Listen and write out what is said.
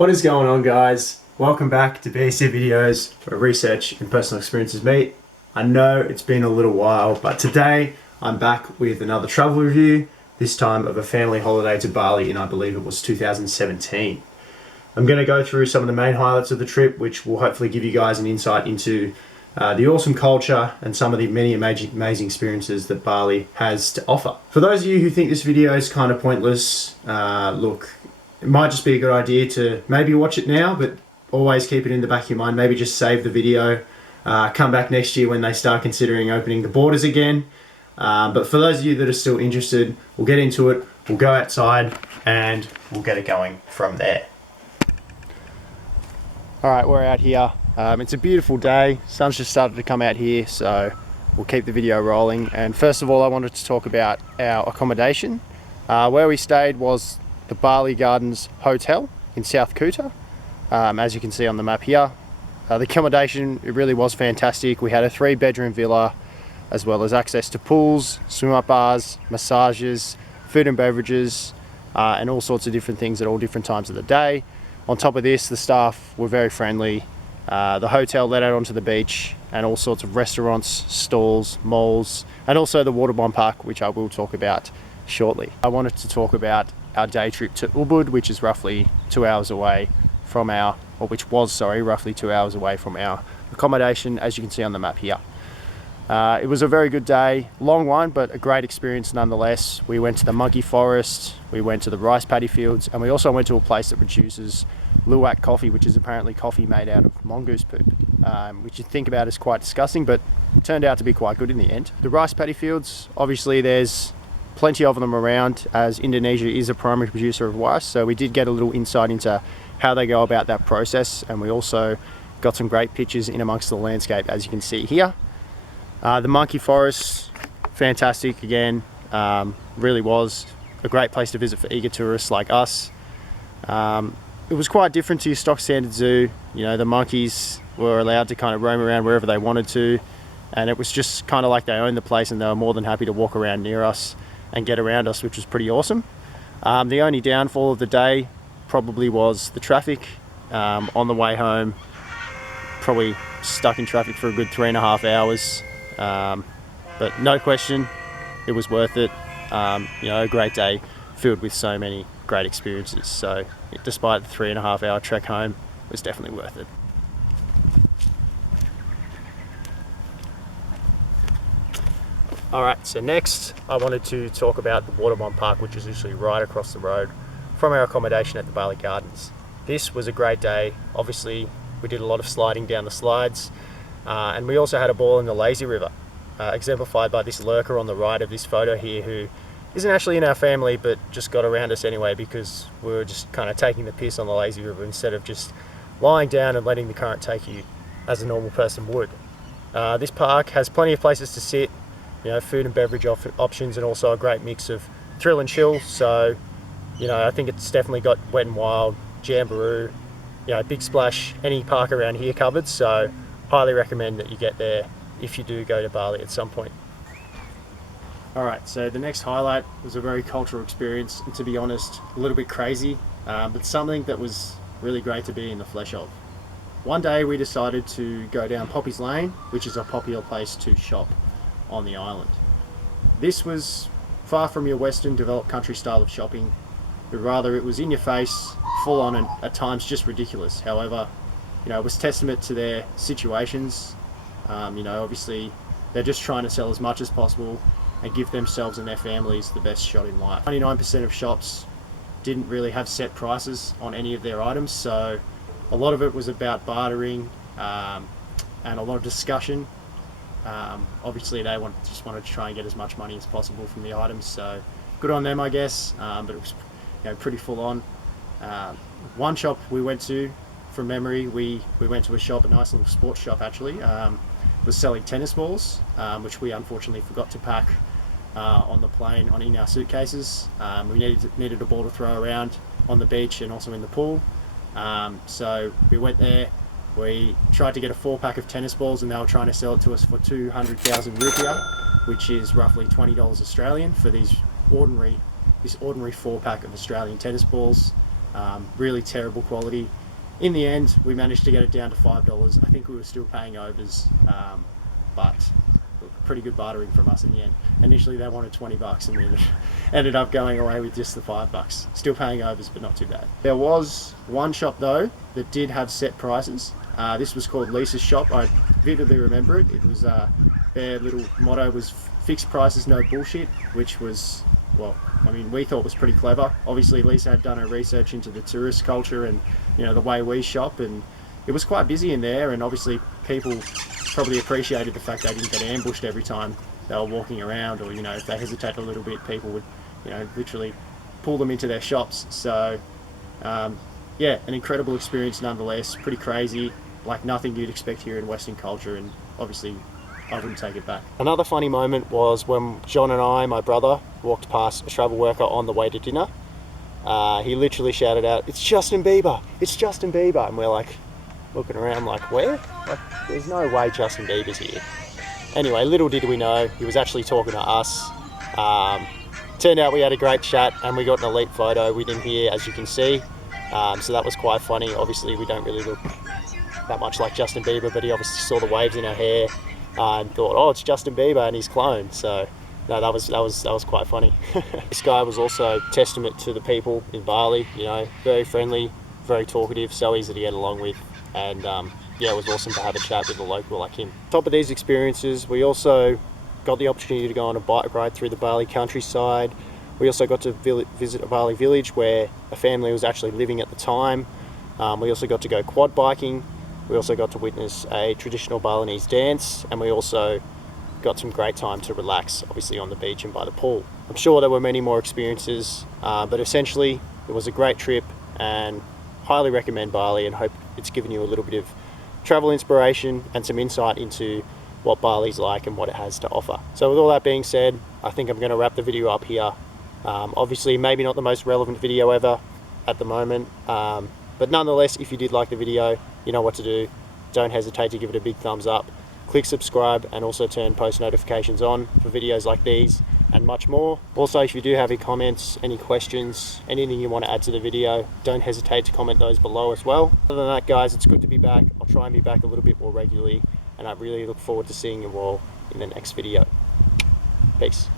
What is going on, guys? Welcome back to BC Videos, where research and personal experiences meet. I know it's been a little while, but today I'm back with another travel review, this time of a family holiday to Bali in, I believe it was 2017. I'm going to go through some of the main highlights of the trip, which will hopefully give you guys an insight into the awesome culture and some of the many amazing experiences that Bali has to offer. For those of you who think this video is kind of pointless, look, it might just be a good idea to maybe watch it now, but always keep it in the back of your mind. Maybe just save the video, come back next year when they start considering opening the borders again. But for those of you that are still interested, we'll get into it, we'll go outside and we'll get it going from there. Alright, we're out here. It's a beautiful day, sun's just started to come out here, so we'll keep the video rolling. And first of all, I wanted to talk about our accommodation. Where we stayed was the Bali Gardens Hotel in South Kuta, as you can see on the map here. The accommodation, it really was fantastic. We had a 3-bedroom villa, as well as access to pools, swim-up bars, massages, food and beverages, and all sorts of different things at all different times of the day. On top of this, the staff were very friendly. The hotel led out onto the beach, and all sorts of restaurants, stalls, malls, and also the water bomb park, which I will talk about shortly. I wanted to talk about our day trip to Ubud, which is roughly 2 hours away from our, or which was, sorry, roughly 2 hours away from our accommodation, as you can see on the map here. It was a very good day, long one, but a great experience nonetheless. We went to the monkey forest, we went to the rice paddy fields, and we also went to a place that produces luwak coffee, which is apparently coffee made out of mongoose poop, which you think about as quite disgusting, but turned out to be quite good in the end. The rice paddy fields, obviously there's plenty of them around, as Indonesia is a primary producer of rice, so we did get a little insight into how they go about that process, and we also got some great pictures in amongst the landscape, as you can see here. The monkey forest, fantastic again, really was a great place to visit for eager tourists like us. It was quite different to your stock standard zoo. You know, the monkeys were allowed to kind of roam around wherever they wanted to, and it was just kind of like they owned the place, and they were more than happy to walk around near us and get around us, which was pretty awesome. The only downfall of the day probably was the traffic. On the way home, probably stuck in traffic for a good 3.5 hours. But no question, it was worth it. You know, a great day filled with so many great experiences. So despite the 3.5 hour trek home, it was definitely worth it. Alright, so next I wanted to talk about the water bomb park, which is literally right across the road from our accommodation at the Bali Gardens. This was a great day. Obviously we did a lot of sliding down the slides, and we also had a ball in the lazy river, exemplified by this lurker on the right of this photo here, who isn't actually in our family but just got around us anyway because we were just kind of taking the piss on the lazy river instead of just lying down and letting the current take you as a normal person would. This park has plenty of places to sit, you know, food and beverage options, and also a great mix of thrill and chill. So, you know, I think it's definitely got Wet n Wild, Jamboree, you know, Big Splash, any park around here covered. So highly recommend that you get there if you do go to Bali at some point. Alright, so the next highlight was a very cultural experience, and to be honest, a little bit crazy, but something that was really great to be in the flesh of. One day we decided to go down Poppy's Lane, which is a popular place to shop on the island. This was far from your Western developed country style of shopping, but rather it was in your face, full on, and at times just ridiculous. However, you know, it was testament to their situations. You know, obviously they're just trying to sell as much as possible and give themselves and their families the best shot in life. 99% of shops didn't really have set prices on any of their items, so a lot of it was about bartering, and a lot of discussion. Obviously they just wanted to try and get as much money as possible from the items, so good on them, I guess. But it was, you know, pretty full on. One shop we went to, from memory, we went to a shop, a nice little sports shop actually, was selling tennis balls, which we unfortunately forgot to pack on the plane in our suitcases. We needed a ball to throw around on the beach and also in the pool. So we went there, we tried to get a 4-pack of tennis balls, and they were trying to sell it to us for 200,000 rupiah, which is roughly $20 Australian for this ordinary 4-pack of Australian tennis balls. really terrible quality. In the end, we managed to get it down to $5. I think we were still paying overs, but pretty good bartering from us in the end. Initially they wanted 20 bucks and we ended up going away with just the $5. Still paying overs, but not too bad. There was one shop though that did have set prices. This was called Lisa's shop. I vividly remember it. It was their little motto was fixed prices, no bullshit, which was, well, I mean, we thought was pretty clever. Obviously Lisa had done her research into the tourist culture and, you know, the way we shop, and it was quite busy in there, and obviously people probably appreciated the fact they didn't get ambushed every time they were walking around, or, you know, if they hesitated a little bit, people would, you know, literally pull them into their shops. So yeah, an incredible experience nonetheless. Pretty crazy, like nothing you'd expect here in Western culture, and obviously I wouldn't take it back. Another funny moment was when John and I, my brother, walked past a travel worker on the way to dinner. He literally shouted out, "It's Justin Bieber! It's Justin Bieber!" And we're like looking around like, where? Like, there's no way Justin Bieber's here. Anyway, little did we know, he was actually talking to us. Turned out we had a great chat and we got an elite photo with him here, as you can see. So that was quite funny. Obviously we don't really look that much like Justin Bieber, but he obviously saw the waves in our hair and thought, oh, it's Justin Bieber and his clone. So no, that was quite funny. This guy was also testament to the people in Bali, you know, very friendly, very talkative, so easy to get along with. And yeah, it was awesome to have a chat with a local like him. On top of these experiences, we also got the opportunity to go on a bike ride through the Bali countryside. We also got to visit a Bali village where a family was actually living at the time. We also got to go quad biking. We also got to witness a traditional Balinese dance, and we also got some great time to relax, obviously on the beach and by the pool. I'm sure there were many more experiences, but essentially it was a great trip, and highly recommend Bali, and hope it's given you a little bit of travel inspiration and some insight into what Bali's like and what it has to offer. So with all that being said, I think I'm going to wrap the video up here. Obviously maybe not the most relevant video ever at the moment, but nonetheless, if you did like the video, you know what to do. Don't hesitate to give it a big thumbs up. Click subscribe and also turn post notifications on for videos like these and much more. Also, if you do have any comments, any questions, anything you want to add to the video, don't hesitate to comment those below as well. Other than that, guys, it's good to be back. I'll try and be back a little bit more regularly, and I really look forward to seeing you all in the next video. Peace.